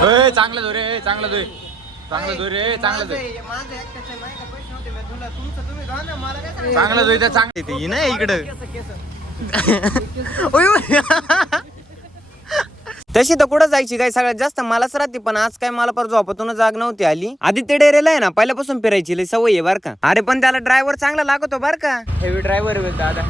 ए, चांगलं धोरे ए, चांगलं धोरे. चांगलं ए, चांगलं सांगायचं? चांगलं धोरे चांगलं ते ना इकडं. ओय. तशी तर कुठं जायची काय? सगळ्यात जास्त मलाच राहते पण आज काय मला पर झोपातून जाग नव्हती आली. आधी ते डेरेला आहे ना पहिल्यापासून फिरायची लय सवय आहे बर का? अरे पण त्याला ड्रायव्हर चांगला लागतो बर का? हेवी ड्रायव्हर दादा.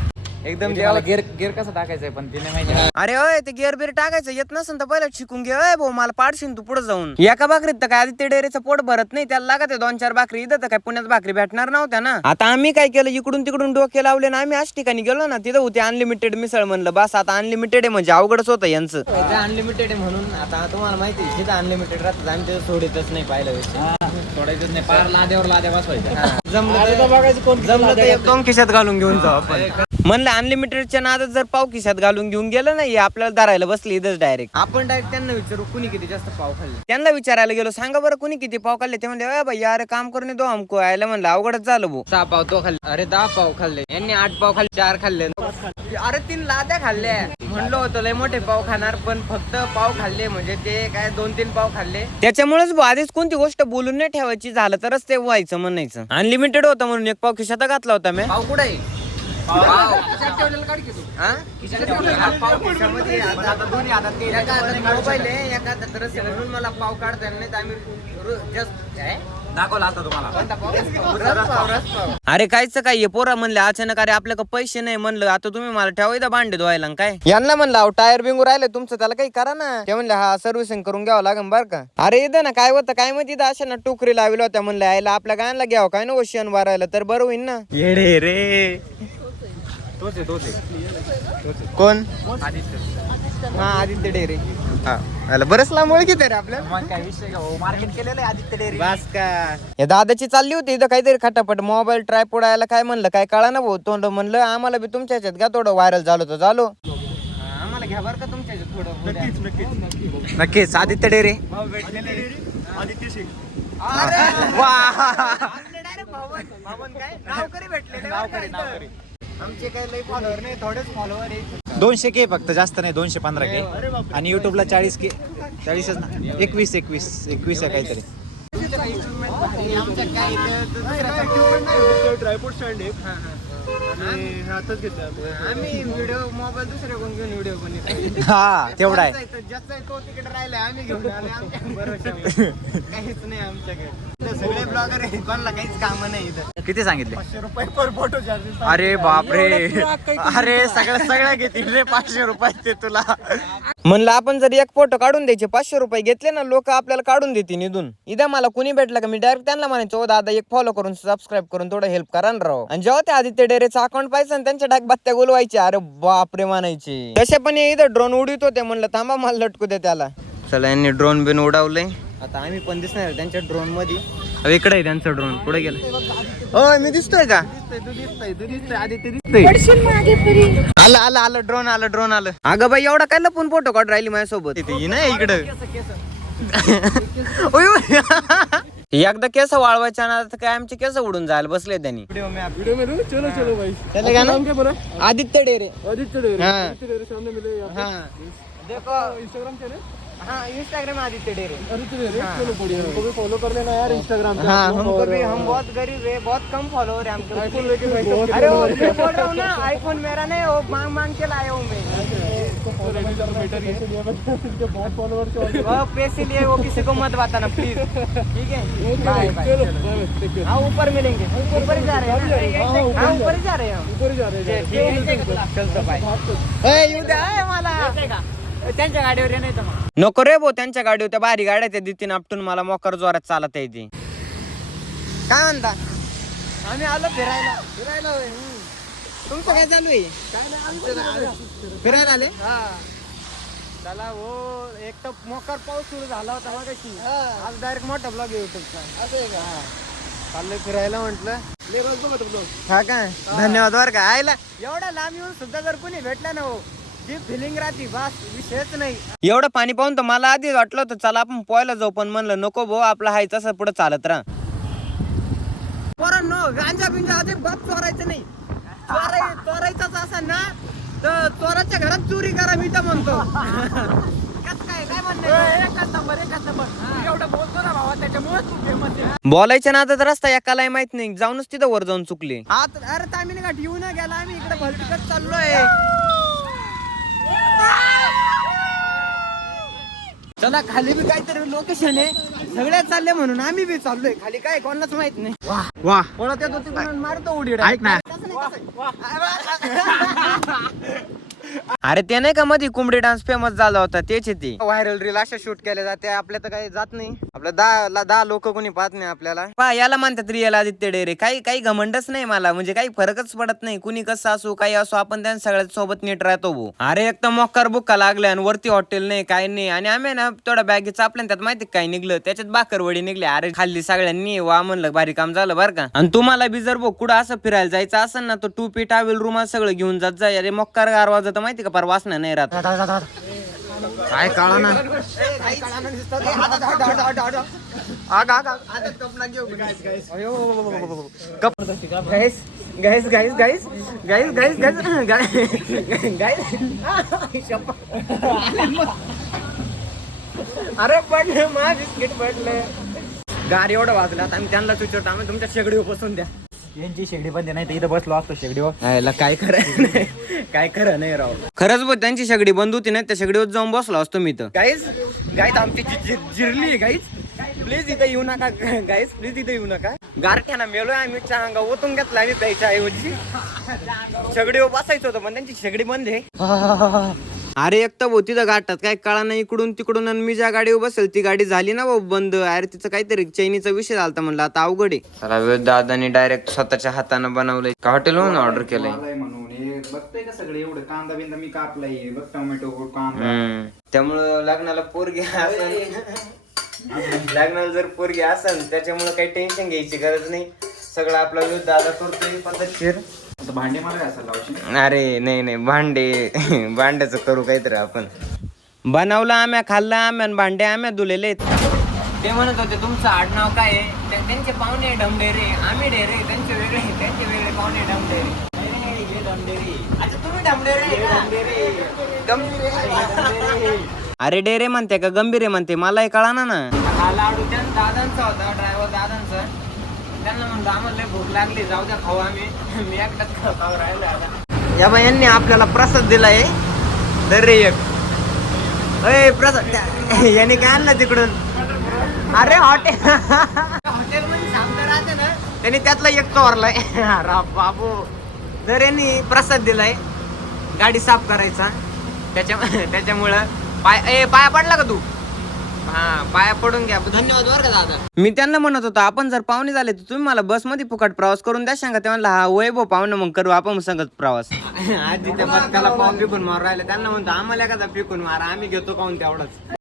एकदम गेअर गेअर कसं टाकायचंय पण तिने माहिती. अरे ओय ते गिअर बिअर टाकायचं येत नसेल तर पहिलं शिकून घे. ओय भाऊ मला पाडशील तू पुढे जाऊन. एका भाकरीत तर काय आदित्य डेअरीचं पोट भरत नाही त्याला लागत आहे दोन चार भाकरी. इथं तर काय पुण्यात भाकरी भेटणार नव्हत्या ना. आता आम्ही काय केलं इकडून तिकडून डोके लावले ना आम्ही अशा ठिकाणी गेलो ना तिथं होती अनलिमिटेड मिसळ म्हणलं. बस आता अनलिमिटेड आहे म्हणजे अवघडच होतं यांचं. अनलिमिटेड आहे म्हणून आता तुम्हाला माहिती आहे तिथं अनलिमिटेड राहतात आम्ही सोडितच नाही पाहिलं सोडायचंच नाही. पार लाद्यावर लाद्या बसवायच्या. जमलं तर- जमलं तर एक दोन खिशात घालून घेऊन जाऊ आपण. म्हणलं अनलिमिटेडच्या नादात जर पाव खिशात घालून घेऊन गेलं नाही आपल्याला धरायला बसली इथंच डायरेक्ट आपण डायरेक्ट त्यांना विचारू कुणी किती जास्त पाव खाल्ले? त्यांना विचारायला गेलो सांगा बरं कुणी किती पाव खाल्ले? ते म्हणले "अय बाई अरे काम करून दो हमको आयला म्हणलं अवघडच झालं भाऊ. सहा पाव तो खाल्ले. अरे दहा पाव खाल्ले. यांनी आठ पाव खाल्ले चार खाल्ले. अरे तीन लाद्या खाल्ल्या. म्हणलं होतं लय मोठे पाव खाणार पण फक्त पाव खाल्ले म्हणजे ते काय दोन तीन पाव खाल्ले. त्याच्यामुळेच भाऊ आधीच कोणती गोष्ट बोलून नाही ठेवायची झालं तरच ते व्हायचं म्हणायचं. अनलिमिटेड होतं म्हणून एक पाव खिशात घातला होता मी. पाव कुठे मोबाईल आहे एका मला पाव काढता येत नाही तर आम्ही जस्ट दाखवला असता तुम्हाला रस पाव रस पाव अरे कायच काय हे पोरा म्हणले अचानक अरे आपल्याकडे पैसे नाही म्हणलं आता तुम्ही मला ठेवा इथं भांडे धुवायला आणि काय? यांना म्हणलं अहो टायर बिंगू राहिले तुमचं त्याला काही करा ना. ते म्हणले हा सर्व्हिसिंग करून घ्यावं लागेल बरं का. अरे इथं ना काय होतं काय माहिती इथं अशा ना टोकरी लावल्या होत्या. म्हणलं यायला आपल्या गायला घ्यावं काय ना ओशियन भरायला तर बरं होईल ना. येडे रे. तोच आहे तोच आहे. कोण? आदित्य. हा आदित्य डेरे. हा. याला बरंच लांब ओळखीत रे आपल्या मग काय विषय का मार्केट केलेलं आहे आदित्य डेअरी बस का? या दादाची चालली होती इथं काहीतरी खटापट. मोबाईल ट्राय यायला काय म्हणलं काय कळा ना भाऊ. तोंड म्हणलं आम्हाला बी तुमच्या ह्याच्यात का थोडं. व्हायरल झालं तर झालो. आम्हाला घ्या बरं का तुमच्या ह्याच्यात थोडं. नक्कीच नक्कीच. आदित्य डेरे. आमचे काही लई फॉलोअर नाही थोडेच फॉलोअर आहे. दोनशे के फक्त जास्त नाही दोनशे पंधरा के. आणि युट्यूबला चाळीस के चाळीसच ना एकवीस एकवीस एकवीस आहे काहीतरी. आमच्या इथं नाही. ड्रायफ्रूट स्टँड आहे हा, हा. घेतला आम्ही व्हिडिओ मोबाईल दुसऱ्याकडून घेऊन व्हिडिओ बनवतो हा तेवढा आहे. ज्याचा आहे तो तिकडे राहिला आम्ही घेऊन आले आमच्या भरोशावर. काहीच नाही आमच्याकडे. सगळे ब्लॉगर कोणाला काहीच काम नाही इथं. किती सांगितले? पाचशे रुपये पर फोटो चार्जेस अरे बापरे. अरे सगळं सगळं घेतील रे पाचशे रुपये ते तुला. म्हणलं आपण जर एक फोटो काढून द्यायचे पाचशे रुपये घेतले ना लोक आपल्याला काढून देतील इथून इथं मला कुणी भेटलं का? मी डायरेक्ट त्यांना म्हणायचो "ओ दादा एक फॉलो करून सबस्क्राईब करून थोडं हेल्प करा ना राव. आणि जेव्हा ते आदित्य डेरेचं अकाउंट पाहिजे ना त्यांच्या डाक बत्त्या गोलवायचे अरे बापरे म्हणायचे. तसे पण हे इथं ड्रोन उडीत होते म्हणलं थांबा मला लटकू दे त्याला. चला यांनी ड्रोन बिन उडवलंय. आता आम्ही पण दिसणार आहे त्यांच्या ड्रोनमध्ये इकडे आहे त्यांचं ड्रोन पुढे गेलं. हो मी दिसतोय का? तू दिसतोय तू दिसतोय आदित्य दिसतोय आलं आलं आलं ड्रोन आलं ड्रोन आलं. अगं बाई एवढा काय लपून फोटो काढ राहिली माझ्यासोबत? इथे ना इकडं. ओय, ओय. एकदा केस वाळवायच्या ना तर काय आमचे केस उडून जायला बसले त्यांनी. आदित्य डेरे. आदित्य डेरे. हाँ। हाँ. इंस्टाग्राम हाँ इंस्टाग्राम आदित्य डेरे। आदित्य डेरे चलो बढ़िया हमको भी फॉलो कर लेना यार इंस्टाग्राम पे। हाँ, हमको भी हम बहुत गरीब है बहुत कम फॉलोअर है हमको। आईफोन लेके भाई अरे वो मैं बोल रहा हूँ ना आईफोन मेरा नहीं वो मांग मांग के लाया हूँ मैं। फॉलोअर्स और वो पैसे लिए वो किसी को मत बताना प्लीज़ ठीक है? हाँ ऊपर मिलेंगे। ऊपर ही जा रहे हैं हाँ, ऊपर हाँ ही जा ऊपर ही जा रहे हैं ऊपर ही जा रहे हैं। ठीक है चलतो मला त्यांच्या गाडीवर नाही तर मग नको रे भाऊ त्यांच्या गाडी त्या भारी गाड्या त्या दितीन आपटून मला मोकर जोरात चालत येते काय म्हणता? आम्ही आलो फिरायला. फिरायला होय, हम्म. तुमचं काय चालू आहे? काय नाही आमचं आलो. फिरायला आले? हा. चला हो एक तर मोकार पाऊस सुरू झाला होता मगाशी. आज डायरेक्ट मोठा ब्लॉग युट्यूबचा असं आहे का? चाललोय फिरायला म्हटलं. हा काय धन्यवाद बर का. आयला. एवढा लांब येऊन सुद्धा जर कोणी भेटला ना हो जी फिलिंग राहते बस विषयच नाही. एवढं पाणी पाहून तर मला आधी वाटलं होतं चला आपण पोहायला जाऊ पण म्हणलं नको भाऊ आपला हाय तसं पुढे चालत राहा. पोरांनो गांजा बिंजा आधी बाप चोरायचं नाही. चोराय चोरायचाच असा ना तर चोराच्या घरात चोरी करा मी तर म्हणतो. बोलायच्या नादात रस्ता एकालाही माहीत नाही. जाऊनच तिथं वर जाऊन चुकले. आता अरे तामिनी घाट येऊ ना गेला आम्ही इकडे भलतिकट चाललोय. चला खाली बी काहीतरी लोकेशन आहे. सगळ्यात चालले म्हणून आम्ही बी चाललोय. खाली काय कोणालाच माहीत नाही. वा पळत येतो तिकडून मारतो उडी ऐक ना. अरे ते नाही का मध्ये कोंबडी डान्स फेमस झाला होता तेच ते. व्हायरल रील अशा शूट केल्या जाते आपल्या तर काही जात नाही. आपल्या दहा ला- दहा लोक कोणी पाहत नाही आपल्याला. पहा याला म्हणतात रिअल आदित्य डेरे काही काही घमंडच नाही मला म्हणजे काही फरकच पडत नाही. कुणी कसं असो काही असो आपण त्यांच्या सगळ्यात सोबत नीट राहतो भाऊ. अरे एक तर मोकार बुक्का लागले आणि वरती हॉटेल नाही काही नाही. आणि आम्ही ना तेवढ्या बॅगेच आपल्या त्यात माहिती काय निघलं? त्याच्यात बाकरवडी निघली. अरे खाल्ली सगळ्यांनी वा म्हणलं भारी काम झालं बरं का. आणि तुम्हाला बी जर भाऊ कुठं असं फिरायला जायचं असेल ना तर टूपी टावेल रुमाल सगळं घेऊन जात जाय अरे मोकार गारवा जातं माहिती का? पर वासना नाही राहत. काय काळा ना गाईस गाईस गाईस गाईस गाईस गाईस गाईस अरे पडले मा बिस्किट पडले. गाडी एवढं वाजलात आम्ही त्यांना सुचवतो आम्ही तुमच्या शेगडीवर बसून द्या. यांची शेगडी बंद नाही इथं बसलो असतो शेगडीवर. याला काय खरं नाही काय खरं नाही राव. खरंच बघ त्यांची सगळी बंद होती ना त्या सगळीवर जाऊन बसलो असतो मी तर गाईज गाईज आमची जि- जि- जिरली गाईज प्लीज इथं येऊ नका गाईज प्लीज इथं येऊ नका. गारठ्याना मेलोय आम्ही चांगा ओतून घेतला आम्ही प्यायच्या ऐवजी. शेगडीवर बसायचं होतं पण त्यांची शेगडी बंद आहे. अरे एक तर भाऊ तिथं गाठात काय कळा नाही इकडून तिकडून आणि मी ज्या गाडीवर बसेल ती गाडी झाली ना भाऊ बंद. अरे तिचं काहीतरी चैनीचा विषय झालता म्हणलं आता अवघड आहे. चला दादानी डायरेक्ट स्वतःच्या हातानं बनवलंय. का हॉटेलवरून ऑर्डर केलंय? म्हणून हे बघतोय का सगळे एवढं? कांदा बिंदा मी कापलाय. बघ टोमॅटो कांदा. हम्म. त्यामुळं लग्नाला पोरगी असेल लग्नाला जर पोरगी असेल त्याच्यामुळे काही टेन्शन घ्यायची गरज नाही. सगळं आपला विरोध दादा करतोय. पद्धतशीर भांडे मला अरे नाही नाही भांडे भांड्याचं करू काहीतरी आपण. बनवलं आम्या खाल्लं आम्या आणि भांडे आम्या धुलेले आहेत. ते म्हणत होते तुमचं आडनाव काय आहे? त्या- त्यांचे पाहुणे डमडेरे. आम्ही डेरे त्यांचे वेगळे त्यांचे वेगळे पाहुणे डमडेरे. अरे, हे डेरे म्हणते का गंभीर आहे म्हणते मलाही कळा ना. हा लाडू त्या दादांचा होता ड्रायव्हर दादांचा. आम्हाला भूक लागली. जाऊ द्या खाऊ आम्ही. मी एकटाच खा- खाऊ राहिलो आता. या बाई यांनी आपल्याला प्रसाद दिलाय. दर रे एक. अय प्रसाद. यांनी काय आणलं तिकडून? अरे हॉटेल हॉटेल मध्ये सामने राहते ना. त्यांनी त्यातला एक चोरलाय. अरे बाबू. तर यांनी प्रसाद दिलाय. गाडी साफ करायचा. त्याच्या त्याच्यामुळं पाय ए पाया पडला का तू? हा पाया पडून घ्या. धन्यवाद बरं का दादा. मी त्यांना म्हणत होतो आपण जर पाहुणे झाले तर तुम्ही मला बसमध्ये फुकट प्रवास करून द्या. सांगा ते म्हणलं हा वैभव पाहुणे मग करू आपण संगत प्रवास. आजी त्या पाव पिकून मारू राहिले. त्यांना म्हणतो आम्हाला एखादा पिकून मारा आम्ही घेतो काऊन तेवढंच.